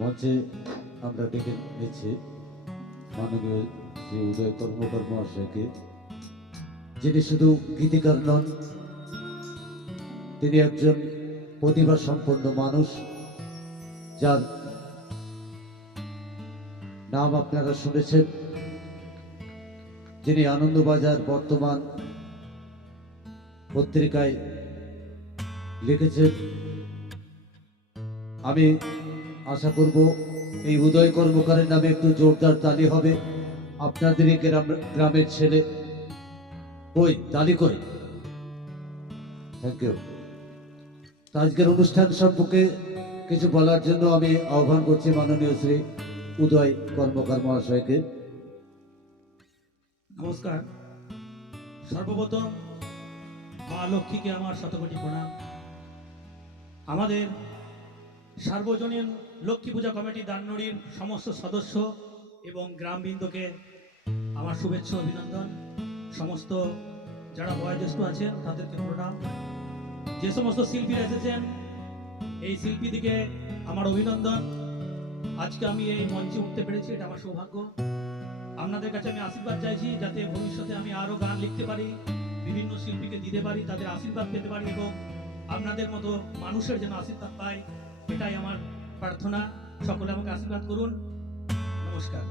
মঞ্চে আমরা ডেকে নিচ্ছি মাননীয় শ্রী উদয় কর্মকার মহাশয়কে, যিনি শুধু গীতিকার নন, তিনি একজন প্রতিভা সম্পন্ন মানুষ, যার নাম আপনারা শুনেছেন, যিনি আনন্দবাজার বর্তমান পত্রিকায় লিখেছেন। আমি আশা করব এই উদয় কর্মকারের নামে একটু জোরদার তালি হবে। আপনাদেরই গ্রামের ছেলে, কই তালি কই? Thank you. আজকের অনুষ্ঠান সম্পর্কে কিছু বলার জন্য আমি আহ্বান করছি মাননীয় শ্রী উদয় কর্মকার মহাশয়কে। নমস্কার। সর্বপ্রথম মা লক্ষ্মীকে আমার শতকোটি প্রণাম। আমাদের সার্বজনীন লক্ষ্মী পূজা কমিটি দাননড়ির সমস্ত সদস্য এবং গ্রামবৃন্দকে আমার শুভেচ্ছা অভিনন্দন। সমস্ত যারা বয়োজ্যেষ্ঠ আছেন তাদেরকে প্রণাম। যে সমস্ত শিল্পীরা এসেছেন এই শিল্পীদিকে আমার অভিনন্দন। আজকে আমি এই মঞ্চে উঠতে পেরেছি, এটা আমার সৌভাগ্য। আপনাদের কাছে আমি আশীর্বাদ চাইছি যাতে ভবিষ্যতে আমি আরো গান লিখতে পারি, বিভিন্ন শিল্পীকে দিতে পারি, তাদের আশীর্বাদ পেতে পারি এবং আপনাদের মতো মানুষের যেন আশীর্বাদ পাই, এটাই আমার প্রার্থনা। সকলে আমাকে আশীর্বাদ করুন। নমস্কার।